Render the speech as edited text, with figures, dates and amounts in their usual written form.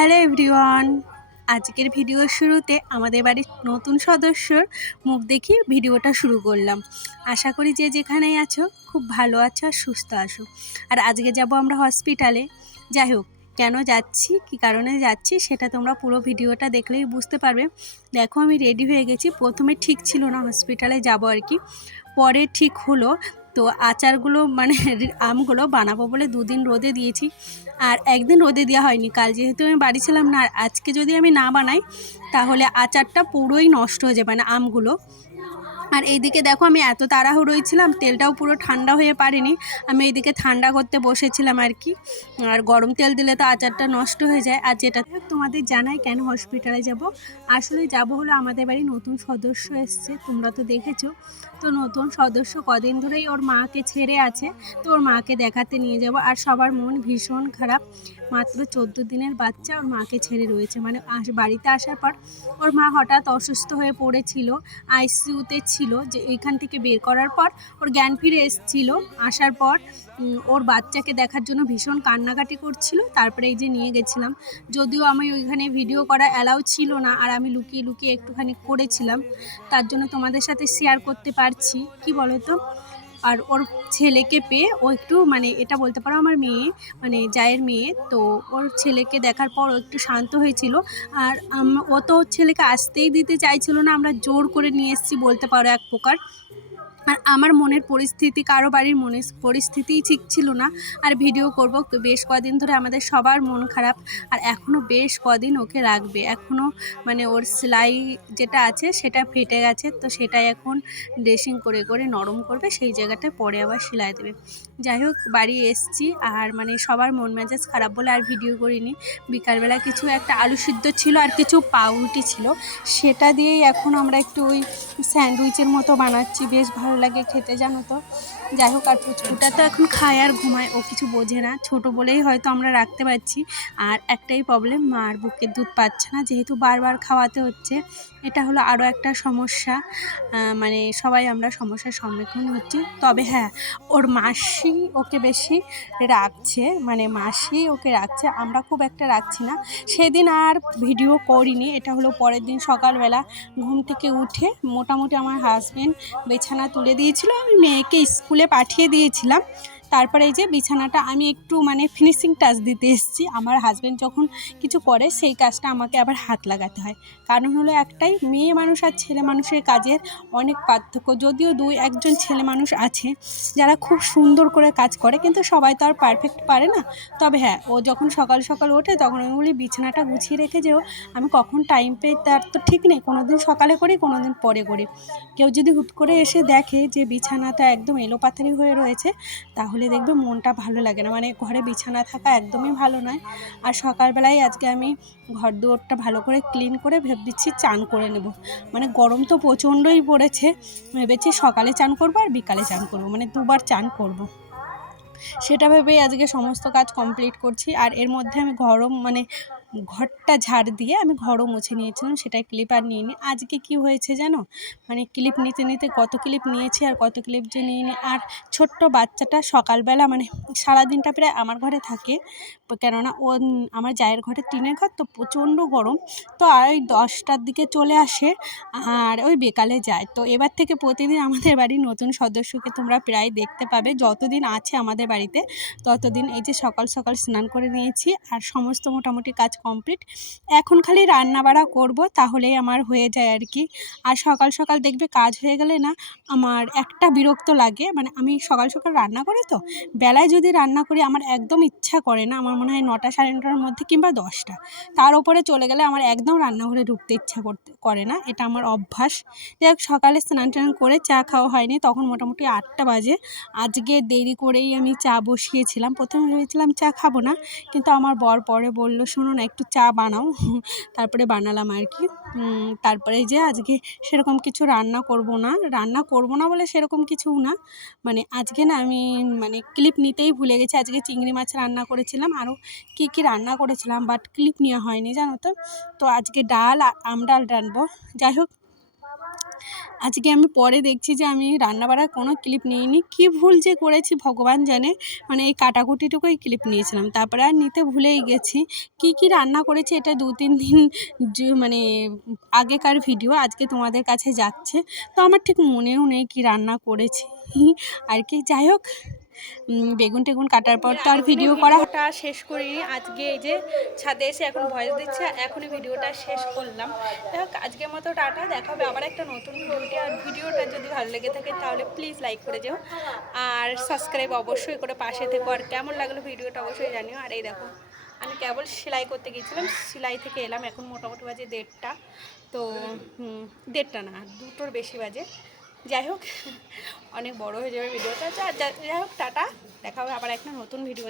Hello everyone, আজকের ভিডিওর শুরুতে আমাদের বাড়ির নতুন সদস্যর মুখ দেখি ভিডিওটা শুরু করলাম। আশা করি যে যেখানেই আছো খুব ভালো আছো আর সুস্থ আছো। আর আজকে যাব আমরা হসপিটালে। যাই হোক, কেন যাচ্ছি, কী কারণে যাচ্ছি সেটা তোমরা পুরো ভিডিওটা দেখলেই বুঝতে পারবে। দেখো, আমি রেডি হয়ে গেছি। প্রথমে ঠিক ছিল না হসপিটালে যাব আর কি, পরে ঠিক হলো। তো আচারগুলো মানে আমগুলো বানাবো বলে 2 দিন রোদে দিয়েছি, আর একদিন রোদে দেওয়া হয়নি। কাল যেহেতু আমি বাড়ি ছিলাম না, আর আজকে যদি আমি না বানাই তাহলে আচারটা পুরোই নষ্ট হয়ে যাবে, মানে আমগুলো। আর এইদিকে দেখো, আমি এত তাড়াহুড়োই ছিলাম, তেলটাও পুরো ঠান্ডা হয়ে পারিনি। আমি এইদিকে ঠান্ডা করতে বসেছিলাম আর কি। আর গরম তেল দিলে তো আচারটা নষ্ট হয়ে যায়। আর যেটা তোমাদের জানাই কেন হসপিটালে যাব, আসলে যাব হলো আমাদের বাড়ি নতুন সদস্য এসছে, তোমরা তো দেখেছো। তো নতুন সদস্য কদিন ধরেই ওর মাকে ছেড়ে আছে, তো ওর মাকে দেখাতে নিয়ে যাব। আর সবার মন ভীষণ খারাপ, মাত্র 14 দিনের বাচ্চা ওর মাকে ছেড়ে রয়েছে। মানে বাড়িতে আসার পর ওর মা হঠাৎ অসুস্থ হয়ে পড়েছিল, আইসিইউতে ছিল। যে এইখান থেকে বের করার পর ওর জ্ঞান ফিরে এসেছিল। আসার পর ওর বাচ্চাকে দেখার জন্য ভীষণ কান্নাকাটি করছিল। তারপরে এই যে নিয়ে গেছিলাম, যদিও আমি ওইখানে ভিডিও করা অ্যালাউ ছিল না, আর আমি লুকিয়ে লুকিয়ে একটুখানি করেছিলাম, তার জন্য তোমাদের সাথে শেয়ার করতে পারছি। কি বলো তো, আর ওর ছেলেকে পেয়ে ও একটু, মানে এটা বলতে পারো আমার মেয়ে, মানে জায়ের মেয়ে, তো ওর ছেলেকে দেখার পর ও একটু শান্ত হয়েছিল। আর ও তো ওর ছেলেকে আসতেই দিতে চাইছিল না, আমরা জোর করে নিয়ে এসেছি বলতে পারো এক প্রকার। আর আমার মনের পরিস্থিতি, কারো বাড়ির মনের পরিস্থিতিই ঠিক ছিল না। আর ভিডিও করব, বেশ কদিন ধরে আমাদের সবার মন খারাপ। আর এখনও বেশ কদিন ওকে রাখবে, এখনও মানে ওর সেলাই যেটা আছে সেটা ফেটে গেছে, তো সেটাই এখন ড্রেসিং করে করে নরম করবে, সেই জায়গাটায় পরে আবার সেলাই দেবে। যাই হোক, বাড়ি এসছি, আর মানে সবার মন মেজাজ খারাপ বলে আর ভিডিও করিনি। বিকালবেলা কিছু একটা আলু সিদ্ধ ছিল আর কিছু পাউরুটি ছিল, সেটা দিয়েই এখন আমরা একটু ওই স্যান্ডউইচের মতো বানাচ্ছি, বেশ ভালো লাগে খেতে, জানো তো। যাই হোক, আর পুচকুটা তো এখন খায় আর ঘুমায়, ও কিছু বোঝে না, ছোট বলেই হয়তো আমরা রাখতে পারছি। আর একটাই প্রবলেম, মার বুকের দুধ পাচ্ছে না, যেহেতু বারবার খাওয়াতে হচ্ছে। এটা হলো আরও একটা সমস্যা, মানে সবাই আমরা সমস্যার সম্মুখীন হচ্ছি। তবে হ্যাঁ, ওর মাসি ওকে বেশি রাখছে, মানে মাসি ওকে রাখছে, আমরা খুব একটা রাখছি না। সেদিন আর ভিডিও করিনি, এটা হলো পরের দিন সকালবেলা ঘুম থেকে উঠে মোটামুটি আমার হাজব্যান্ড বিছানা তুলে দিয়েছিল, আমি মেয়েকে স্কুলে পাঠিয়ে দিয়েছিলাম। তারপরে এই যে বিছানাটা আমি একটু মানে ফিনিশিং টাচ দিতে এসেছি। আমার হাজব্যান্ড যখন কিছু করে সেই কাজটা আমাকে আবার হাত লাগাতে হয়, কারণ হলো একটাই, মেয়ে মানুষ আর ছেলে মানুষের কাজের অনেক পার্থক্য। যদিও 2-1জন ছেলে মানুষ আছে যারা খুব সুন্দর করে কাজ করে, কিন্তু সবাই তো আর পারফেক্ট পারে না। তবে হ্যাঁ, ও যখন সকাল সকাল ওঠে তখন আমি বলি বিছানাটা গুছিয়ে রেখে যেও। আমি কখন টাইম পেয়ে তার তো ঠিক নেই, কোনো দিন সকালে করি, কোনো দিন পরে করি। কেউ যদি হুট করে এসে দেখে যে বিছানাটা একদম এলোপাথারি হয়ে রয়েছে, তাহলে দেখবে মনটা ভালো লাগে না, মানে ঘরে বিছানা থাকা একদমই ভালো নয়। আর সকালবেলায় আজকে আমি ঘর দুয়ারটা ভালো করে ক্লিন করে ভেবেছি চান করে নেব। মানে গরম তো প্রচণ্ডই পড়েছে, ভেবেছি সকালে চান করবো আর বিকালে চান করবো, মানে দুবার চান করব। সেটা ভেবেই আজকে সমস্ত কাজ কমপ্লিট করছি। আর এর মধ্যে আমি মানে ঘরটা ঝাড় দিয়ে আমি ঘরও মুছে নিয়েছিলাম, সেটাই ক্লিপ আর নিয়ে নিই। আজকে কি হয়েছে জানো, মানে ক্লিপ নিতে নিতে কত ক্লিপ নিয়েছি আর কত ক্লিপ যে নিয়ে নিই। আর ছোট্ট বাচ্চাটা সকালবেলা মানে সারাদিনটা প্রায় আমার ঘরে থাকে, কেননা ও আমার জায়ের ঘরে টিনের ঘর, তো প্রচণ্ড গরম। তো আর ওই 10টার দিকে চলে আসে আর ওই বিকালে যায়। তো এবার থেকে প্রতিদিন আমাদের বাড়ির নতুন সদস্যকে তোমরা প্রায় দেখতে পাবে, যতদিন আছে আমাদের বাড়িতে ততদিন। এই যে সকাল সকাল স্নান করে নিয়েছি আর সমস্ত মোটামুটি কাজ কমপ্লিট। এখন খালি রান্না বাড়া করবো, তাহলেই আমার হয়ে যায় আর কি। আর সকাল সকাল দেখবে কাজ হয়ে গেলে না আমার একটা বিরক্ত লাগে, মানে আমি সকাল সকাল রান্না করি, তো বেলায় যদি রান্না করি আমার একদম ইচ্ছা করে না। আমার মনে হয় 9টা সাড়ে 9টার মধ্যে কিংবা 10টা, তার ওপরে চলে গেলে আমার একদম রান্নাঘরে ঢুকতে ইচ্ছা করে না, এটা আমার অভ্যাস। যাই হোক, সকালে স্নান টান করে চা খাওয়া হয়নি, তখন মোটামুটি 8টা বাজে। আজকে দেরি করেই আমি চা বসিয়েছিলাম, প্রথমে ভেবেছিলাম চা খাবো না, কিন্তু আমার বর পরে বললো শোনো না একটু চা বানাও, তারপরে বানালাম আর কি। তারপরে যে আজকে সেরকম কিছু রান্না করব না বলে সেরকম কিছু না, মানে আজকে না আমি মানে ক্লিপ নিতেই ভুলে গেছি। আজকে চিংড়ি মাছ রান্না করেছিলাম, আরও কী কী রান্না করেছিলাম, বাট ক্লিপ নেওয়া হয়নি, জানো তো। তো আজকে ডাল আর আমডাল রানবো। যাই হোক, আজকে আমি পরে দেখছি যে আমি রান্নাবাড়ার কোনো ক্লিপ নিইনি, কী ভুল যে করেছি ভগবান জানে। মানে এই কাটাকুটিটুকুই ক্লিপ নিয়েছিলাম, তারপরে আর নিতে ভুলেই গেছি। কী রান্না করেছি এটা 2-3 দিন মানে আগেকার ভিডিও আজকে তোমাদের কাছে যাচ্ছে। তো আমার ঠিক মনেও নেই কী রান্না করেছি আর কি। যাই হোক, বেগুন টেগুন কাটার পর তো আর ভিডিও করাটা শেষ করিনি। আজকে এই যে ছাদে এসে এখন ভয়েস দিচ্ছে, এখনই ভিডিওটা শেষ করলাম। যাই হোক, আজকের মতো টাটা, দেখা হবে আবার একটা নতুন ভিডিওতে। আর ভিডিওটা যদি ভালো লেগে থাকে তাহলে প্লিজ লাইক করে যেও, আর সাবস্ক্রাইব অবশ্যই করে পাশে থেকো। আর কেমন লাগলো ভিডিওটা অবশ্যই জানিও। আর এই দেখো, আমি কেবল সেলাই করতে গিয়েছিলাম, সেলাই থেকে এলাম, এখন মোটামুটি বাজে 1:30। তো 1:30 না, 2টোর বেশি বাজে। যাই হোক, অনেক বড় হয়ে যাবে ভিডিওটা। যাই হোক, টাটা, দেখা হবে আবার একটা নতুন ভিডিও।